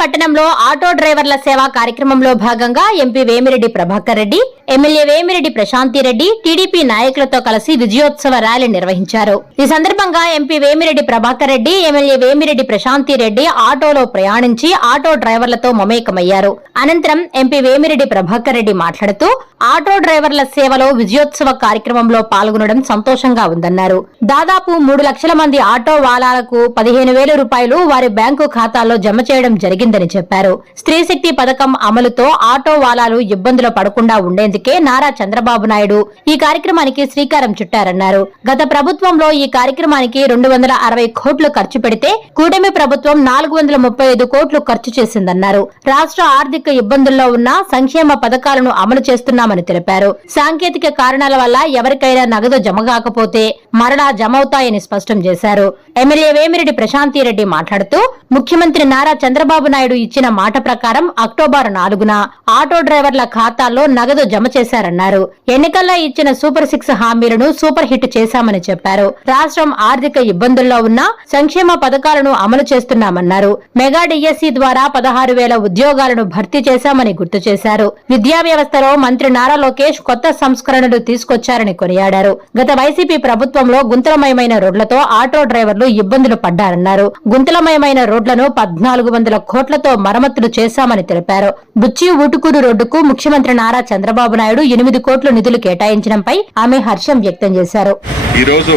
పట్టణంలో ఆటో డ్రైవర్ల సేవా కార్యక్రమంలో భాగంగా MP Vemireddy Prabhakar Reddy MLA Vemireddy Prashanti Reddy TDP నాయకులతో కలిసి విజయోత్సవ ర్యాలీ నిర్వహించారు. ఈ సందర్భంగా ఎంపీ వేమిరెడ్డి ప్రభాకర్ రెడ్డి ఎమ్మెల్యే వేమిరెడ్డి ప్రశాంతి రెడ్డి ఆటోలో ప్రయాణించి ఆటో డ్రైవర్లతో మమేకమయ్యారు. అనంతరం ఎంపీ వేమిరెడ్డి ప్రభాకర్ రెడ్డి మాట్లాడుతూ ఆటో డ్రైవర్ల సేవలో విజయోత్సవ కార్యక్రమంలో పాల్గొనడం సంతోషంగా ఉందన్నారు. దాదాపు మూడు లక్షల మంది ఆటో వాలాలకు పదిహేను వేల రూపాయలు వారి బ్యాంకు ఖాతాల్లో జమ చేయడం జరిగింది. జరిగిందని చెప్పారు. స్త్రీ శక్తి పథకం అమలుతో ఆటో వాలాలు ఇబ్బందులు పడకుండా ఉండేందుకే నారా చంద్రబాబు నాయుడు ఈ కార్యక్రమానికి శ్రీకారం చుట్టారన్నారు. గత ప్రభుత్వంలో ఈ కార్యక్రమానికి రెండు వందల అరవై కోట్లు ఖర్చు పెడితే కూటమి ప్రభుత్వం నాలుగు వందల ముప్పై ఐదు కోట్లు ఖర్చు చేసిందన్నారు. రాష్ట్ర ఆర్థిక ఇబ్బందుల్లో ఉన్న సంక్షేమ పథకాలను అమలు చేస్తున్నామని తెలిపారు. సాంకేతిక కారణాల వల్ల ఎవరికైనా నగదు జమ కాకపోతే మరలా జమవుతాయని స్పష్టం చేశారు. ఎమ్మెల్యే వేమిరెడ్డి ప్రశాంతి రెడ్డి మాట్లాడుతూ ముఖ్యమంత్రి నారా చంద్రబాబు నాయుడు ఇచ్చిన మాట ప్రకారం అక్టోబర్ నాలుగున ఆటో డ్రైవర్ల ఖాతాల్లో నగదు జమ చేశారన్నారు. ఎన్నికల్లో ఇచ్చిన సూపర్ సిక్స్ హామీలను సూపర్ హిట్ చేశామని చెప్పారు. రాష్ట్రం ఆర్థిక ఇబ్బందుల్లో ఉన్న సంక్షేమ పథకాలను అమలు చేస్తున్నామన్నారు. మెగా డిఎస్సి ద్వారా పదహారు వేల ఉద్యోగాలను భర్తీ చేశామని గుర్తు చేశారు. విద్యా వ్యవస్థలో మంత్రి నారా లోకేష్ కొత్త సంస్కరణలు తీసుకొచ్చారని కొనియాడారు. గత వైసీపీ ప్రభుత్వంలో గుంతలమయమైన రోడ్లతో ఆటో డ్రైవర్లు ఇబ్బందులు పడ్డారన్నారు. గుంతలమయమైన రోడ్లను పద్నాలుగు వందల కోట్లతో మరమ్మతులు చేశామని తెలిపారు. బుచ్చి ఊటుకూరు రోడ్డుకు ముఖ్యమంత్రి నారా చంద్రబాబు నాయుడు ఎనిమిది కోట్లు నిధులు కేటాయించడంపై ఆమె హర్షం వ్యక్తం చేశారు. ఈరోజు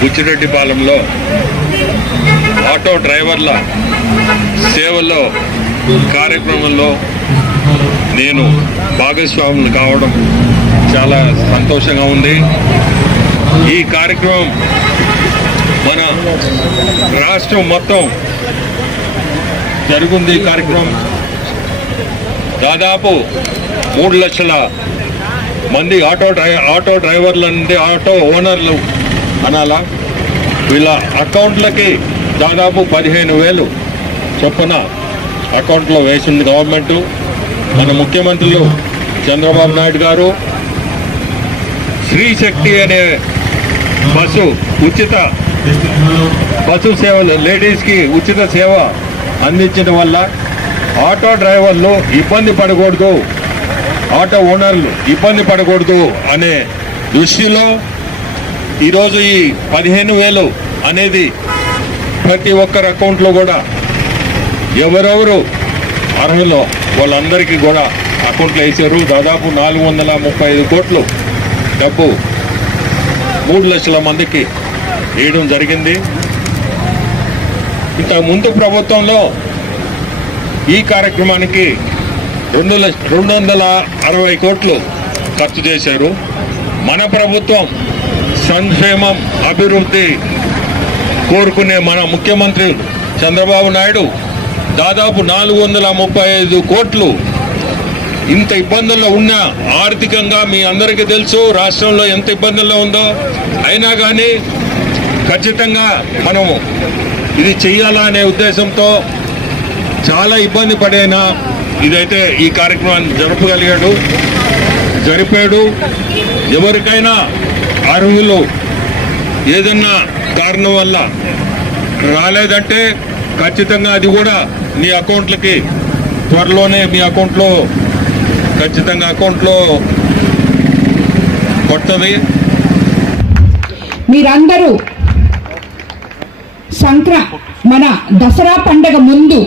బుచ్చిరెడ్డిపాలెంలో ఆటో డ్రైవర్ల సేవల్లో కార్యక్రమంలో నేను భాగస్వాములు కావడం చాలా సంతోషంగా ఉంది. ఈ కార్యక్రమం మన రాష్ట్రం మొత్తం జరుగుంది ఈ కార్యక్రమం. దాదాపు మూడు లక్షల మంది ఆటో డ్రై ఆటో డ్రైవర్లు అంటే ఆటో ఓనర్లు అనాలా? వీళ్ళ అకౌంట్లకి దాదాపు పదిహేను వేలు చొప్పున అకౌంట్లో వేసింది గవర్నమెంటు. మన ముఖ్యమంత్రులు చంద్రబాబు నాయుడు గారు శ్రీశక్తి అనే బస్సు ఉచిత బస్సు సేవలు లేడీస్కి ఉచిత సేవ అందించడం వల్ల ఆటో డ్రైవర్లు ఇబ్బంది పడకూడదు ఆటో ఓనర్లు ఇబ్బంది పడకూడదు అనే దృష్టిలో ఈరోజు ఈ పదిహేను వేలు అనేది ప్రతి ఒక్కరి అకౌంట్లో కూడా ఎవరెవరు అర్హులు వాళ్ళందరికీ కూడా అకౌంట్లో వేసారు. దాదాపు నాలుగు వందల ముప్పై ఐదు కోట్లు డబ్బు మూడు లక్షల మందికి వేయడం జరిగింది. ఇంతకుముందు ముందు ప్రభుత్వంలో ఈ కార్యక్రమానికి రెండు రెండు వందల అరవై కోట్లు ఖర్చు చేశారు. మన ప్రభుత్వం సంక్షేమం అభివృద్ధి కోరుకునే మన ముఖ్యమంత్రి చంద్రబాబు నాయుడు దాదాపు నాలుగు వందల ముప్పై ఐదు కోట్లు ఇంత ఇబ్బందుల్లో ఉన్నా ఆర్థికంగా మీ అందరికీ తెలుసు రాష్ట్రంలో ఎంత ఇబ్బందుల్లో ఉందో. అయినా కానీ ఖచ్చితంగా మనము ఇది చేయాలా అనే ఉద్దేశంతో చాలా ఇబ్బంది పడైనా? ఇదైతే ఈ కార్యక్రమాన్ని జరపగలిగాడు. జరిపాడు. ఎవరికైనా అర్హులు ఏదన్నా కారణం వల్ల రాలేదంటే ఖచ్చితంగా అది కూడా మీ అకౌంట్లకి త్వరలోనే మీ అకౌంట్లో ఖచ్చితంగా అకౌంట్లో కొట్టది మీరందరూ సంక్ర మన దసరా పండగ ముందు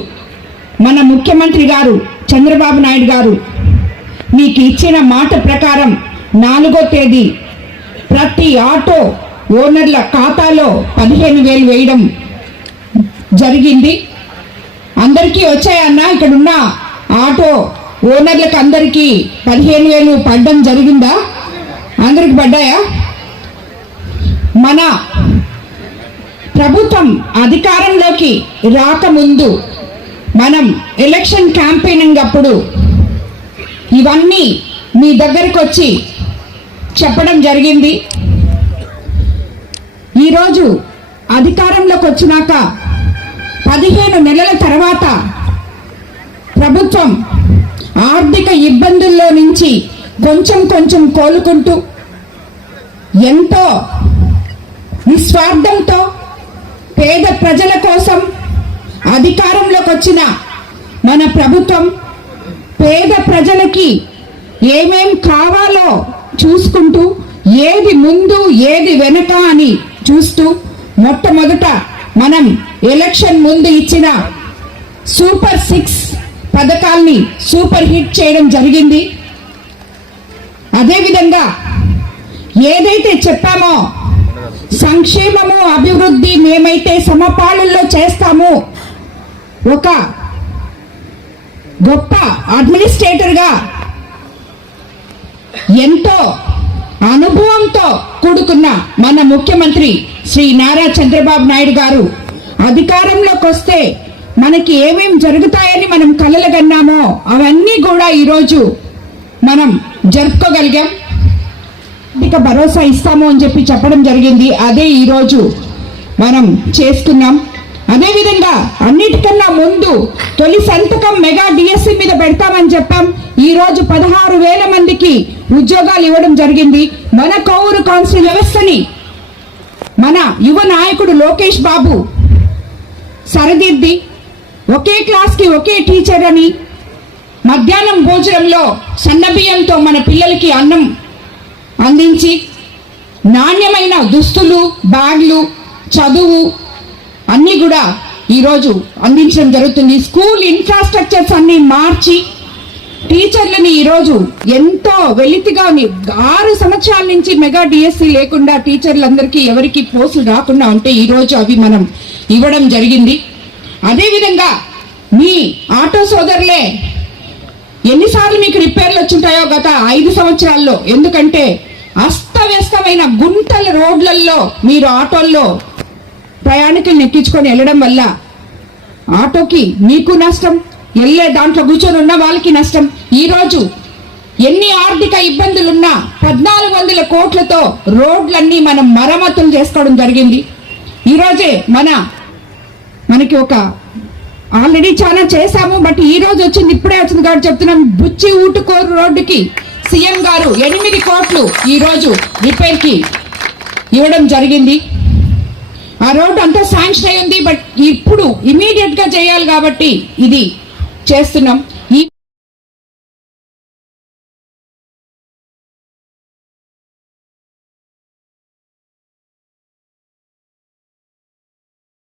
మన ముఖ్యమంత్రి గారు చంద్రబాబు నాయుడు గారు మీకు ఇచ్చిన మాట ప్రకారం నాలుగో తేదీ ప్రతి ఆటో ఓనర్ల ఖాతాలో పదిహేను వేలు వేయడం జరిగింది. అందరికీ వచ్చాయన్నా ఇక్కడ ఉన్న ఆటో ఓనర్లకు అందరికీ పదిహేను వేలు పడడం జరిగిందా? అందరికి పడ్డాయా? మన ప్రభుత్వం అధికారంలోకి రాకముందు మనం ఎలక్షన్ క్యాంపెయినింగ్ అప్పుడు ఇవన్నీ మీ దగ్గరకు వచ్చి చెప్పడం జరిగింది. ఈరోజు అధికారంలోకి వచ్చినాక పదిహేను నెలల తర్వాత ప్రభుత్వం ఆర్థిక ఇబ్బందుల్లో నుంచి కొంచెం కొంచెం కోలుకుంటూ ఎంతో నిస్వార్థంతో పేద ప్రజల కోసం అధికారంలోకి వచ్చిన మన ప్రభుత్వం పేద ప్రజలకి ఏమేం కావాలో చూసుకుంటూ ఏది ముందు ఏది వెనక అని చూస్తూ మొట్టమొదట మనం ఎలక్షన్ ముందు ఇచ్చిన సూపర్ సిక్స్ పథకాల్ని సూపర్ హిట్ చేయడం జరిగింది. అదేవిధంగా ఏదైతే చెప్పామో సంక్షేమము అభివృద్ధి మేమైతే సమపాళల్లో చేస్తాము. ఒక గొప్ప అడ్మినిస్ట్రేటర్గా ఎంతో అనుభవంతో కూడుకున్న మన ముఖ్యమంత్రి శ్రీ నారా చంద్రబాబు నాయుడు గారు అధికారంలోకి వస్తే మనకి ఏమేం జరుగుతాయని మనం కలలుగన్నామో అవన్నీ కూడా ఈరోజు మనం జరుపుకోగలిగాం. భరోసా ఇస్తాము అని చెప్పి చెప్పడం జరిగింది. అదే ఈరోజు మనం చేసుకున్నాం అదేవిధంగా అన్నిటికన్నా ముందు తొలి సంతకం మెగా డిఎస్సి మీద పెడతామని చెప్పాం. ఈ రోజు పదహారు వేల మందికి ఉద్యోగాలు ఇవ్వడం జరిగింది. మన కౌరు కౌన్సిల్ వ్యవస్థని మన యువ నాయకుడు లోకేష్ బాబు సరదిద్ది ఒకే క్లాస్కి ఒకే టీచర్ అని మధ్యాహ్నం భోజనంలో సన్నబియ్యంతో మన పిల్లలకి అన్నం అందించి నాణ్యమైన దుస్తులు బ్యాగ్లు చదువు అన్నీ కూడా ఈరోజు అందించడం జరుగుతుంది. స్కూల్ ఇన్ఫ్రాస్ట్రక్చర్స్ అన్నీ మార్చి టీచర్లని ఈరోజు ఎంతో వెలితిగా ఆరు సంవత్సరాల నుంచి మెగా డిఎస్సి లేకుండా టీచర్లందరికీ ఎవరికి పోస్టులు రాకుండా ఉంటే ఈరోజు అవి మనం ఇవ్వడం జరిగింది. అదేవిధంగా మీ ఆటో సోదరులే ఎన్నిసార్లు మీకు రిపేర్లు వచ్చుంటాయో గత ఐదు సంవత్సరాల్లో? ఎందుకంటే అస్తవ్యస్తమైన గుంటల రోడ్లలో మీరు ఆటోల్లో ప్రయాణికులను ఎక్కించుకొని వెళ్ళడం వల్ల ఆటోకి మీకు నష్టం వెళ్ళే దాంట్లో కూర్చొని ఉన్న వాళ్ళకి నష్టం. ఈరోజు ఎన్ని ఆర్థిక ఇబ్బందులున్నా పద్నాలుగు వందల కోట్లతో రోడ్లన్నీ మనం మరమ్మతులు చేసుకోవడం జరిగింది. ఈరోజే మన మనకి ఒక ఆల్రెడీ చాలా చేశాము బట్ ఈ రోజు వచ్చింది ఇప్పుడే వచ్చింది కాబట్టి చెప్తున్నాం. బుచ్చి ఊటుకోరు రోడ్డుకి. సీఎం గారు ఎనిమిది కోట్లు ఈ రోజు రిపేర్కి ఇవ్వడం జరిగింది. ఆ రోడ్డు అంతా శాంక్షన్ అయ్యింది బట్ ఇప్పుడు ఇమీడియట్గా చేయాలి కాబట్టి ఇది చేస్తున్నాం.